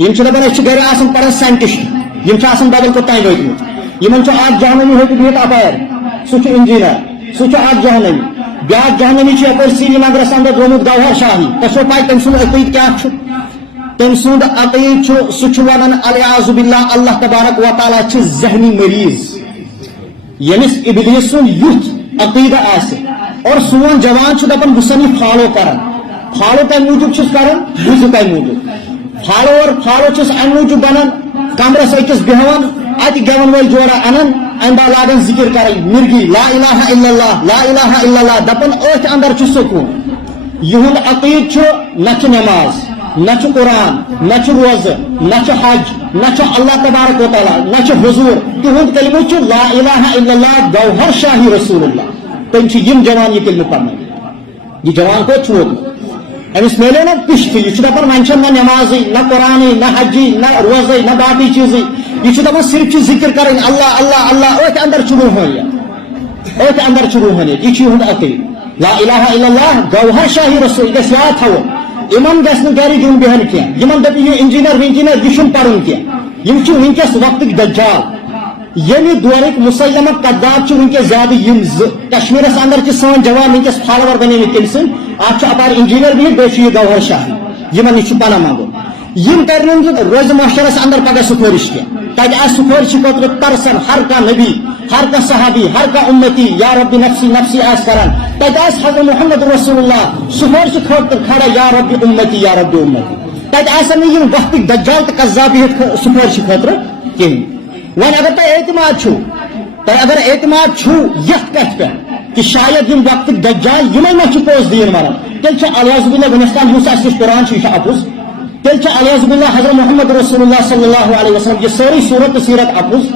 دپان أسۍ چھِ گرِ آسان پران ساینٹسٹ بدل کوٚت تانۍ وٲتمٕتۍ یِمن چھُ اکھ جہنمی ہیٚکہِ بِہِتھ اپارِ سُہ چھُ انجیٖنر سُہ چھُ اکھ جہنمی بیٛاکھ جہنمی چھُ یپٲرۍ سری نگرس اندر درٛامُت گوہر شاہی تۄہہِ چھو پاے تٔمۍ سُنٛد عقیٖدٕ کیٛاہ چھُ تٔمۍ سُنٛد عقیٖدٕ چھُ سُہ چھُ ونان الیاذ باللہ اللہ تبارک و تعالیٰ چھُ ذہنی مریض ییٚمِس ابلیٖس سُنٛد یُتھ عقیٖدٕ آسہِ اور سون جوان چھُ دپان بہٕ سن یہِ فالو کران فالو کمہِ موٗجوٗب چھُس کران بوٗزِو کمہِ موٗجوٗب فالو چھُس امہِ موٗجوٗب بنان کمرس أکِس بیہوان اتہِ گٮ۪ون وٲلۍ جورا انان امہِ دۄہ لاگان ذِکر کرٕنۍ مرگی لا الہ الا اللہ لا الہ الا اللہ دپان أتھۍ اندر چھُ سکوٗن یِہُنٛد عقیٖدٕ چھُ نہ چھُ نٮ۪ماز نہ چھُ قرآن نہ چھُ روزٕ نہ چھُ حج نہ چھُ اللہ تبارک و تعالیٰ نہ چھُ حضوٗر تِہُنٛد کلمہٕ چھُ لا الہ الا اللہ گوہر شاہی رسول اللہ تٔمۍ چھِ یِم جوان یہِ کلمہٕ پرنٲومٕتۍ یہِ جوان کوٚت چھُ ووتمُت أمِس میلے نا پِشتھٕے یہِ چھُ دپان وۄنۍ چھَنہٕ نہ نٮ۪مازٕے نہ قرآنٕے نہ حجی نہ روزٕے نہ باقٕے چیٖزٕے یہِ چھُ دپان صرف چھُ ذِکر کرٕنۍ اللہ اللہ اللہ أتھۍ اندر چھُ روحٲنیت یہِ چھُ یِہُنٛد عقیٖدٕ لا الہ الا اللہ گوہر شاہی رسول یہِ گژھِ یاد تھاوُن یِمن گژھِ نہٕ گرِ دیُن بیہن کینٛہہ یِمن دپہِ یہِ انجیٖنر وِنجیٖنر یہِ چھُنہٕ پرُن کینٛہہ یِم چھِ وٕنکیٚس وقتٕکۍ دجال ییٚمہِ دورٕکۍ مسلمہ کداب چھِ وٕنکیٚس زیادٕ یِم زٕ کشمیٖرس اندر چھِ سٲنۍ جوان وٕنکیٚس فالوور بنیمٕتۍ تٔمۍ سٕنٛدۍ اکھ چھُ اپارِ انجیٖنر بِہِتھ بیٚیہِ چھُ یہِ گوہر شاہی یِمن نِش چھُ پناہ منٛگُن یِم کرن روزِ معاشرس اندر پگہہ سفٲرِش کینٛہہ تتہِ آسہِ سفٲرِشہِ خٲطرٕ ترسان ہر کانٛہہ نبی ہر کانٛہہ صحابی ہر کانٛہہ اُمتی یا ربی نفسی نفسی آسہِ کران تتہِ آسہِ حضرت محمد رسول اللہ سفٲرِشہِ خٲطرٕ کھڑا یا ربی اُمتی یا ربی اُمتی تتہِ آسن نہٕ یِم وقتٕکۍ دجال تہٕ قذاب بِہِتھ سفٲرِشہِ خٲطرٕ کِہیٖنۍ وۄنۍ اگر تۄہہِ اعتماد چھُو یتھ کتھِ پٮ۪ٹھ کہ شاید یِم وقتٕکۍ دجال یِمے ما چھِ پوٚز دیٖن ونان تیٚلہِ چھُ الیاذ باللہ وُنیُس تام یُس اَسہِ نِش قرآن چھُ یہِ چھُ اپُز تیٚلہِ چھُ الیاذ باللہ حضرت محمد رسول اللہ صلی اللہ علیہ وسلم یہِ سٲرٕے صوٗرت تہٕ سیٖرت اپُز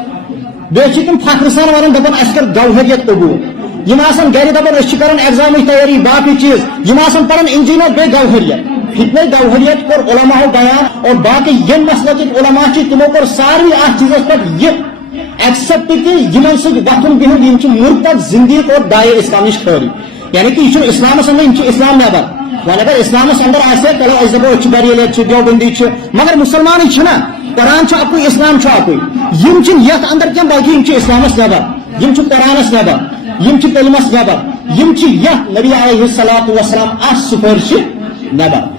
بیٚیہِ چھِ تِم فخرٕ سان ونان دپان اَسہِ کٔر گوہریت قبوٗل یِم آسان گرِ دپان أسۍ چھِ کران ایگزامٕچ تیٲری باقٕے چیٖز یِم آسان پران انجیٖنر بیٚیہِ گوہریت فتنہ گوہریت کوٚر علماہو بیان اور باقٕے یِم مسلکٕکۍ علما چھِ تِمو کوٚر سارنٕے اَتھ چیٖزس پٮ۪ٹھ یہِ ایکسپٹ کہ یِمن سۭتۍ وۄتھُن بِہُن یِم چھِ مُرتد زندگی اور دایہِ اسلام نِش خٲری یعنی کہ یہِ چھُنہٕ اسلامس اندر یِم چھِ اسلام نیبر وۄنۍ اگر اسلامس اندر آسہِ چلو أسۍ دپو أسۍ چھِ بریلیت چھِ دیوبندی چھِ مگر مُسلمانٕے چھِنہ قرآن چھُ اکُے اسلام چھُ اکُے یِم چھِنہٕ یتھ اندر کینٛہہ بلکہِ یِم چھِ اسلامس نیبر یِم چھِ قرآنس نیبر یِم چھِ کلمس نیبر یِم چھِ یتھ نبی علیہ الصلوۃ والسلام اَتھ سفٲرشہِ نیبر